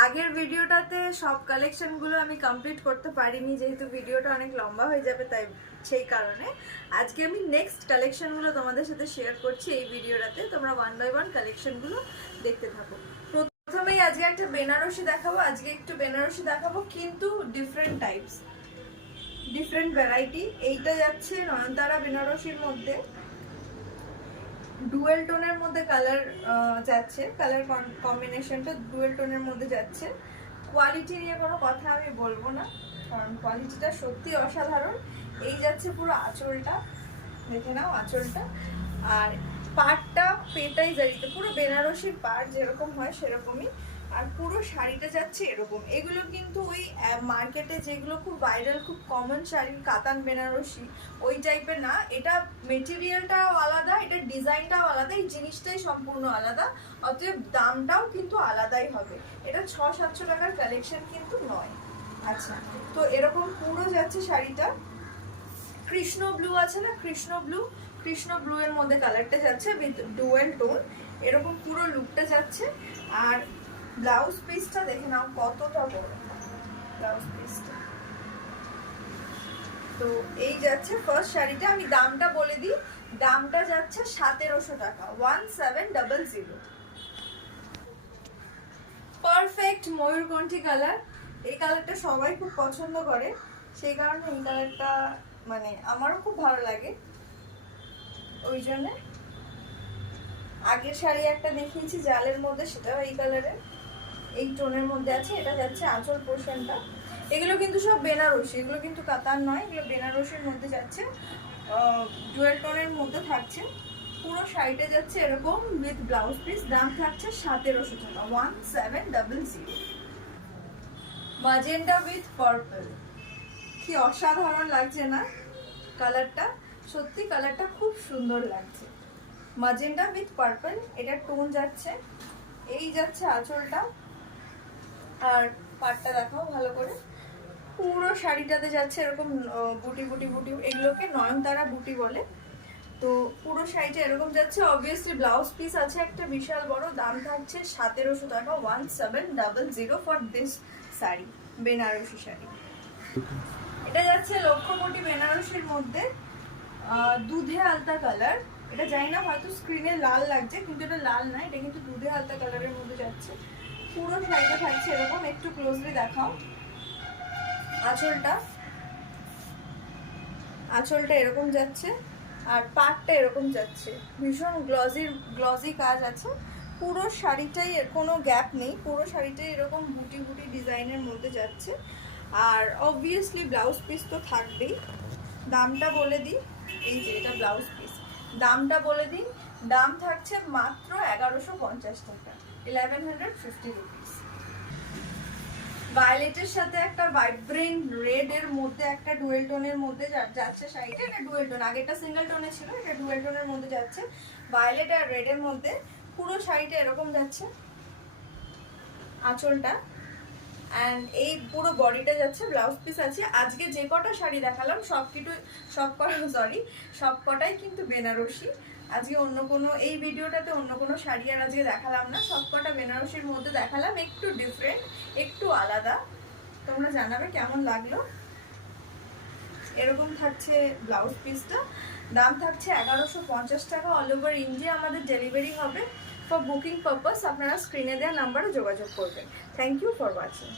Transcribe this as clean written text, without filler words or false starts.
আগের ভিডিওটাতে সব কালেকশনগুলো আমি কমপ্লিট করতে পারিনি, যেহেতু ভিডিওটা অনেক লম্বা হয়ে যাবে, তাই সেই কারণে আজকে আমি নেক্সট কালেকশনগুলো তোমাদের সাথে শেয়ার করছি এই ভিডিওটাতে। তোমরা ওয়ান বাই ওয়ান কালেকশনগুলো দেখতে থাকো। প্রথমেই আজকে একটা বেনারসি দেখাবো, কিন্তু ডিফারেন্ট টাইপস, ডিফারেন্ট ভ্যারাইটি। এইটা যাচ্ছে নয়নতারা বেনারসির মধ্যে, ডুয়েল টোনের মধ্যে কালার যাচ্ছে, কালার কম্বিনেশনটা ডুয়েল টোনের মধ্যে যাচ্ছে। কোয়ালিটি নিয়ে কোনো কথা আমি বলবো না, কারণ কোয়ালিটিটা সত্যি অসাধারণ। এই যাচ্ছে পুরো আঁচলটা, দেখে নাও আঁচলটা, আর পাড়টা পেটাই জারিতে, পুরো বেনারসির পাড় যেরকম হয় সেরকমই। আর পুরো শাড়িটা যাচ্ছে এরকম। এগুলো কিন্তু ওই মার্কেটে যেগুলো খুব ভাইরাল, খুব কমন শাড়ি, কাতান বেনারসি ওই টাইপের না। এটা মেটেরিয়ালটাও আলাদা, এটা ডিজাইনটাও আলাদা, এই জিনিসটাই সম্পূর্ণ আলাদা, অতএব দামটাও কিন্তু আলাদাই হবে। এটা 600-700 টাকার কালেকশন কিন্তু নয়। আচ্ছা, তো এরকম পুরো যাচ্ছে শাড়িটা। কৃষ্ণ ব্লু আছে না, কৃষ্ণ ব্লু এর মধ্যে কালারটা যাচ্ছে উইথ ডুয়েল টোন, এরকম পুরো লুকটা যাচ্ছে। আর ব্লাউজ পিসটা দেখে নাও কতটা বড় ব্লাউজ পিসটা। তো এই যাচ্ছে ফার্স্ট শাড়িটা। আমি দামটা বলে দিই, দামটা যাচ্ছে 1700 টাকা, 1700। পারফেক্ট ময়ূরকণ্ঠী কালার। এই কালারটা সবাই খুব পছন্দ করে, সেই কারণে এই কালারটা মানে আমারও খুব ভালো লাগে, ওই জন্য। আগের শাড়ি একটা দেখিয়েছি জালের মধ্যে, সেটাও এই কালারের, এই টোনের মধ্যে আছে। এটা যাচ্ছে আঁচল পোর্শনটা। এগুলো কিন্তু সব বেনারসি, এগুলো কিন্তু কাতার নয়, এগুলো বেনারসির মধ্যে যাচ্ছে, ডুয়েল টোনের মধ্যে থাকছে। পুরো শাড়িটা যাচ্ছে এরকম উইথ ব্লাউজ পিস। দাম থাকছে 1700 টাকা, 1700। ম্যাজেন্টা উইথ পার্পল, কি অসাধারণ লাগছে না কালারটা? সত্যি কালারটা খুব সুন্দর লাগছে। ম্যাজেন্টা উইথ পার্পল, এটা টোন যাচ্ছে। এই যাচ্ছে আঁচলটা, আর পাটটা দেখাও ভালো করে। পুরো শাড়িটাতে যাচ্ছে এরকম বুটি বুটি বুটি, এগুলোকে নয়নতারা বুটি বলে। তো পুরো শাড়িটা এরকম যাচ্ছে। অবভিয়াসলি ব্লাউজ পিস আছে একটা বিশাল বড়। দাম থাকছে 1700 টাকা, 1700 ফর দিস শাড়ি, বেনারসি শাড়ি। এটা যাচ্ছে লক্ষ্যমটি বেনারসির মধ্যে, দুধে আলতা কালার। এটা জানি না, হয়তো স্ক্রিনে লাল লাগছে, কিন্তু এটা লাল না, এটা কিন্তু দুধে আলতা কালারের মধ্যে যাচ্ছে। পুরো শাড়িটা থাকছে এরকম, একটু ক্লোজলি দেখাও। আঁচলটা এরকম যাচ্ছে, আর পাটটা এরকম যাচ্ছে। ভীষণ গ্লজি কাজ আছে পুরো শাড়িটাই, এর কোনো গ্যাপ নেই। পুরো শাড়িটাই এরকম বুটি বুটি ডিজাইনের মধ্যে যাচ্ছে। আর অবভিয়াসলি ব্লাউজ পিস তো থাকবেই। দামটা বলে দিই, এই যে এটা ব্লাউজ পিস, দামটা বলে দিই। দাম থাকছে মাত্র 1150 টাকা, 1150 রুপিস। ভায়োলেটের সাথে একটা ভাইব্রেন্ট রেড এর মধ্যে একটা ডুয়েল টোনের মধ্যে যাচ্ছে শাড়িটা। এটা ডুয়েল টোন, আগেটা সিঙ্গেল টোনে ছিল, এটা ডুয়েল টোনের মধ্যে যাচ্ছে, ভায়োলেট আর রেড এর মধ্যে। পুরো শাড়িটা এরকম যাচ্ছে আঁচলটা, অ্যান্ড এই পুরো বডিটা যাচ্ছে। ব্লাউজ পিস আছে। আজকে যে কটা শাড়ি দেখালাম সব কটাই কিন্তু বেনারসি। আজকে অন্য কোনো, এই ভিডিওটাতে অন্য কোনো শাড়ি আর আজকে দেখালাম না, সব কটা বেনারসির মধ্যে দেখালাম, একটু ডিফারেন্ট, একটু আলাদা। তোমরা জানাবে কেমন লাগলো। এরকম থাকছে ব্লাউজ পিসটা। দাম থাকছে 1150 টাকা। অল ওভার ইন্ডিয়া আমাদের ডেলিভারি হবে। ফর বুকিং পারপাস আপনারা স্ক্রিনে দেওয়া নাম্বারে যোগাযোগ করবেন। Thank you for watching.